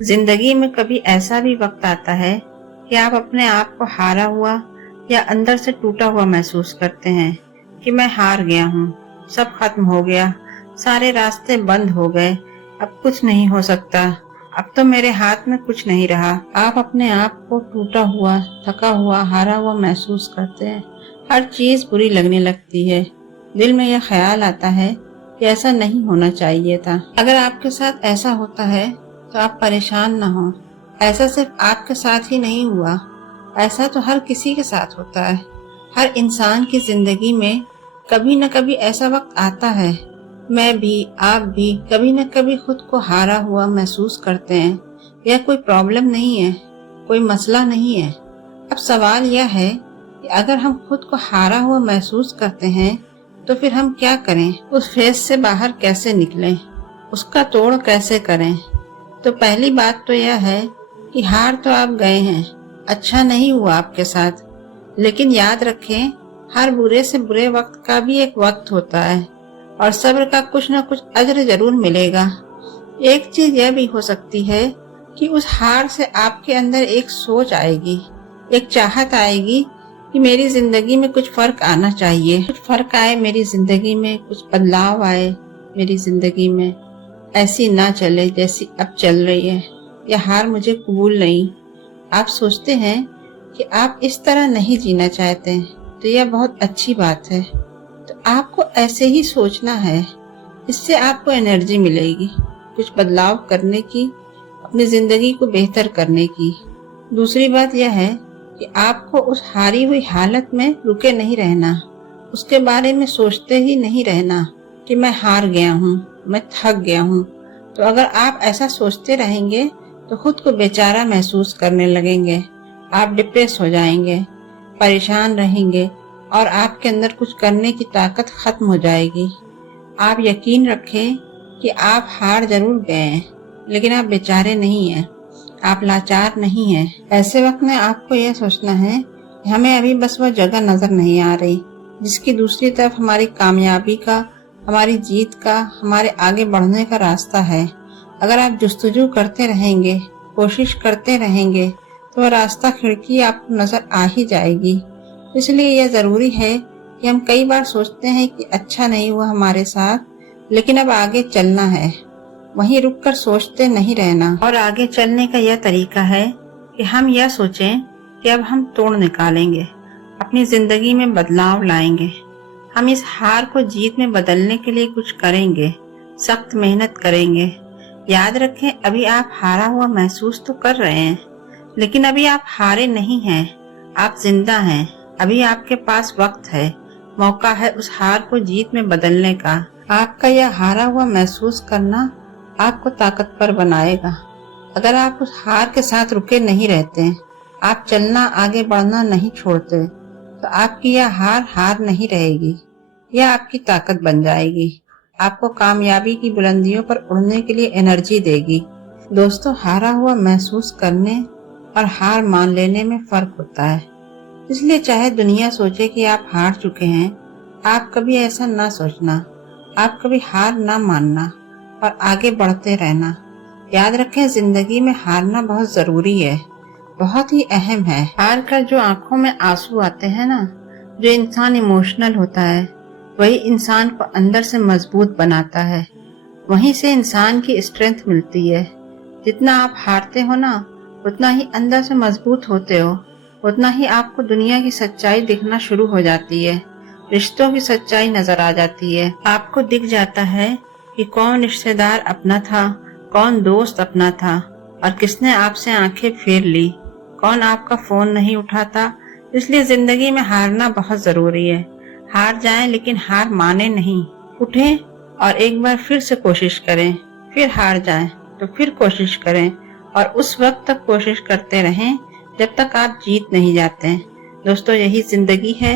जिंदगी में कभी ऐसा भी वक्त आता है कि आप अपने आप को हारा हुआ या अंदर से टूटा हुआ महसूस करते हैं कि मैं हार गया हूँ, सब खत्म हो गया, सारे रास्ते बंद हो गए, अब कुछ नहीं हो सकता, अब तो मेरे हाथ में कुछ नहीं रहा। आप अपने आप को टूटा हुआ, थका हुआ, हारा हुआ महसूस करते हैं। हर चीज बुरी लगने लगती है। दिल में यह ख्याल आता है कि ऐसा नहीं होना चाहिए था। अगर आपके साथ ऐसा होता है तो आप परेशान ना हो। ऐसा सिर्फ आपके साथ ही नहीं हुआ, ऐसा तो हर किसी के साथ होता है। हर इंसान की जिंदगी में कभी न कभी ऐसा वक्त आता है। मैं भी, आप भी कभी न कभी खुद को हारा हुआ महसूस करते हैं। यह कोई प्रॉब्लम नहीं है, कोई मसला नहीं है। अब सवाल यह है कि अगर हम खुद को हारा हुआ महसूस करते हैं तो फिर हम क्या करें? उस फेज से बाहर कैसे निकलें? उसका तोड़ कैसे करें? तो पहली बात तो यह है कि हार तो आप गए हैं, अच्छा नहीं हुआ आपके साथ, लेकिन याद रखें हर बुरे से बुरे वक्त का भी एक वक्त होता है और सब्र का कुछ न कुछ अज्र जरूर मिलेगा। एक चीज यह भी हो सकती है कि उस हार से आपके अंदर एक सोच आएगी, एक चाहत आएगी कि मेरी जिंदगी में कुछ फर्क आना चाहिए, कुछ फर्क आए मेरी जिंदगी में, कुछ बदलाव आए मेरी जिंदगी में, ऐसी ना चले जैसी अब चल रही है। यह हार मुझे कबूल नहीं। आप सोचते हैं कि आप इस तरह नहीं जीना चाहते तो यह बहुत अच्छी बात है। तो आपको ऐसे ही सोचना है, इससे आपको एनर्जी मिलेगी कुछ बदलाव करने की, अपनी जिंदगी को बेहतर करने की। दूसरी बात यह है कि आपको उस हारी हुई हालत में रुके नहीं रहना, उसके बारे में सोचते ही नहीं रहना कि मैं हार गया हूँ, मैं थक गया हूँ। तो अगर आप ऐसा सोचते रहेंगे तो खुद को बेचारा महसूस करने लगेंगे, आप डिप्रेस हो जाएंगे, परेशान रहेंगे और आपके अंदर कुछ करने की ताकत खत्म हो जाएगी। आप यकीन रखें कि आप हार जरूर गए हैं, लेकिन आप बेचारे नहीं हैं, आप लाचार नहीं हैं। ऐसे वक्त में आपको यह सोचना है कि हमें अभी बस वह जगह नजर नहीं आ रही जिसकी दूसरी तरफ हमारी कामयाबी का, हमारी जीत का, हमारे आगे बढ़ने का रास्ता है। अगर आप जुस्तजू करते रहेंगे, कोशिश करते रहेंगे तो वह रास्ता, खिड़की आपको नजर आ ही जाएगी। इसलिए यह जरूरी है कि हम कई बार सोचते हैं कि अच्छा नहीं हुआ हमारे साथ, लेकिन अब आगे चलना है, वहीं रुककर सोचते नहीं रहना। और आगे चलने का यह तरीका है कि हम यह सोचें कि अब हम तोड़ निकालेंगे, अपनी जिंदगी में बदलाव लाएंगे, हम इस हार को जीत में बदलने के लिए कुछ करेंगे, सख्त मेहनत करेंगे। याद रखें अभी आप हारा हुआ महसूस तो कर रहे हैं, लेकिन अभी आप हारे नहीं हैं, आप जिंदा हैं। अभी आपके पास वक्त है, मौका है उस हार को जीत में बदलने का। आपका यह हारा हुआ महसूस करना आपको ताकतवर बनाएगा। अगर आप उस हार के साथ रुके नहीं रहते, आप चलना, आगे बढ़ना नहीं छोड़ते, तो आपकी यह हार नहीं रहेगी, यह आपकी ताकत बन जाएगी, आपको कामयाबी की बुलंदियों पर उड़ने के लिए एनर्जी देगी। दोस्तों, हारा हुआ महसूस करने और हार मान लेने में फर्क होता है। इसलिए चाहे दुनिया सोचे कि आप हार चुके हैं, आप कभी ऐसा ना सोचना, आप कभी हार ना मानना और आगे बढ़ते रहना। याद रखें जिंदगी में हारना बहुत जरूरी है, बहुत ही अहम है। हार कर जो आंखों में आंसू आते हैं ना, जो इंसान इमोशनल होता है, वही इंसान को अंदर से मजबूत बनाता है, वहीं से इंसान की स्ट्रेंथ मिलती है। जितना आप हारते हो ना, उतना ही अंदर से मजबूत होते हो, उतना ही आपको दुनिया की सच्चाई दिखना शुरू हो जाती है, रिश्तों की सच्चाई नजर आ जाती है। आपको दिख जाता है कि कौन रिश्तेदार अपना था, कौन दोस्त अपना था और किसने आपसे आंखें फेर ली, कौन आपका फोन नहीं उठाता। इसलिए जिंदगी में हारना बहुत जरूरी है। हार जाएं लेकिन हार माने नहीं, उठें और एक बार फिर से कोशिश करें, फिर हार जाएं तो फिर कोशिश करें और उस वक्त तक कोशिश करते रहें जब तक आप जीत नहीं जाते। दोस्तों, यही जिंदगी है।